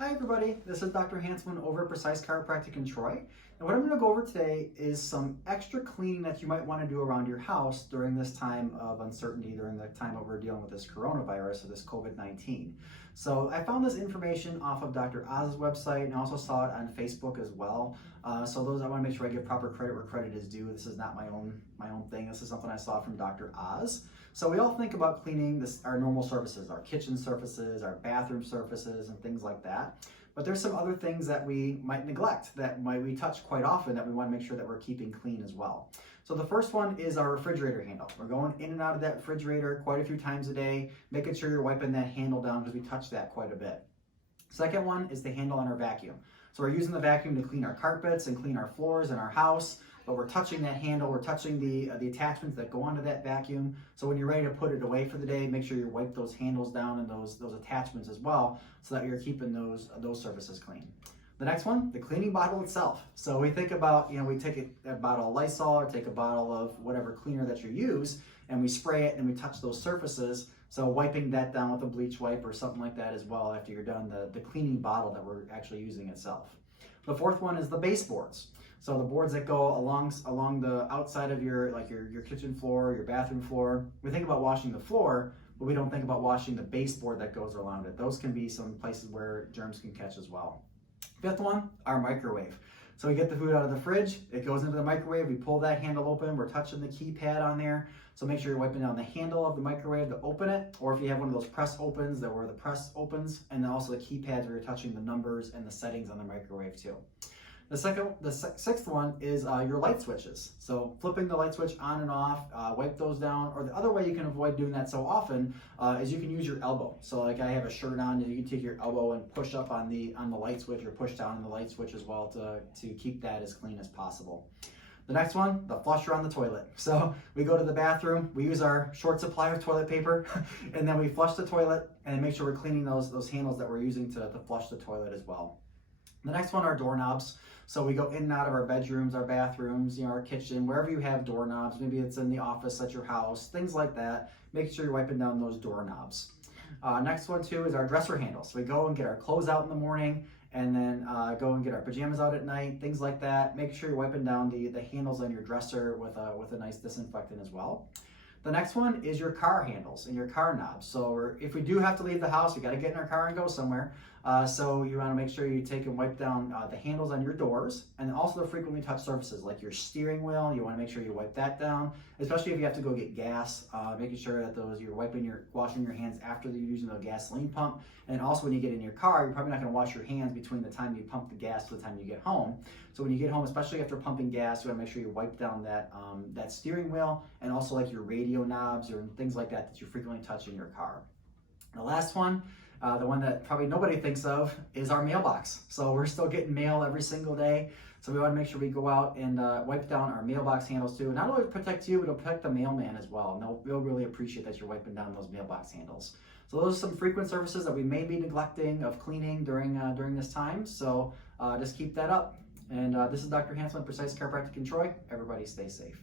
Hi everybody, this is Dr. Hansman over at Precise Chiropractic in Troy. And what I'm going to go over today is some extra cleaning that you might want to do around your house during this time of uncertainty, during the time that we're dealing with this coronavirus or this COVID-19. So I found this information off of Dr. Oz's website and I also saw it on Facebook as well. So those, I want to make sure I give proper credit where credit is due. This is not my own thing. This is something I saw from Dr. Oz. So we all think about cleaning our normal surfaces, our kitchen surfaces, our bathroom surfaces, and things like that. But there's some other things that we might neglect, that we touch quite often, that we want to make sure that we're keeping clean as well. So the first one is our refrigerator handle. We're going in and out of that refrigerator quite a few times a day, making sure you're wiping that handle down because we touch that quite a bit. Second one is the handle on our vacuum. So we're using the vacuum to clean our carpets and clean our floors in our house, but we're touching that handle, we're touching the attachments that go onto that vacuum. So when you're ready to put it away for the day, make sure you wipe those handles down and those attachments as well, so that you're keeping those surfaces clean. The next one, the cleaning bottle itself. So we think about, we take a bottle of Lysol or take a bottle of whatever cleaner that you use, and we spray it and we touch those surfaces. So wiping that down with a bleach wipe or something like that as well after you're done, the cleaning bottle that we're actually using itself. The fourth one is the baseboards. So the boards that go along the outside of your kitchen floor, your bathroom floor. We think about washing the floor, but we don't think about washing the baseboard that goes around it. Those can be some places where germs can catch as well. Fifth one, our microwave. So we get the food out of the fridge, it goes into the microwave, we pull that handle open, we're touching the keypad on there. So make sure you're wiping down the handle of the microwave to open it, or if you have one of those press opens, where the press opens, and then also the keypads where you're touching the numbers and the settings on the microwave too. The sixth one is your light switches. So flipping the light switch on and off, wipe those down. Or the other way you can avoid doing that so often is you can use your elbow. So like I have a shirt on, and you can take your elbow and push up on the light switch, or push down on the light switch as well to keep that as clean as possible. The next one, the flusher on the toilet. So we go to the bathroom, we use our short supply of toilet paper, and then we flush the toilet and make sure we're cleaning those handles that we're using to flush the toilet as well. The next one are doorknobs. So we go in and out of our bedrooms, our bathrooms, our kitchen, wherever you have doorknobs. Maybe it's in the office at your house, things like that. Make sure you're wiping down those doorknobs. Next one too is our dresser handles. So we go and get our clothes out in the morning, and then go and get our pajamas out at night, things like that. Make sure you're wiping down the handles on your dresser with a nice disinfectant as well. The next one is your car handles and your car knobs. So if we do have to leave the house, we got to get in our car and go somewhere. So you want to make sure you take and wipe down the handles on your doors, and also the frequently touched surfaces like your steering wheel. You want to make sure you wipe that down, especially if you have to go get gas. Making sure that you're washing your hands after you're using the gasoline pump. And also when you get in your car, you're probably not going to wash your hands between the time you pump the gas to the time you get home. So when you get home, especially after pumping gas, you want to make sure you wipe down that steering wheel, and also like your radio knobs or things like that you frequently touch in your car. The last one, the one that probably nobody thinks of, is our mailbox. So we're still getting mail every single day. So we want to make sure we go out and wipe down our mailbox handles too. Not only protect you, but it'll protect the mailman as well. And they'll really appreciate that you're wiping down those mailbox handles. So those are some frequent surfaces that we may be neglecting of cleaning during this time. So just keep that up. And this is Dr. Hansman, Precise Chiropractic in Troy. Everybody stay safe.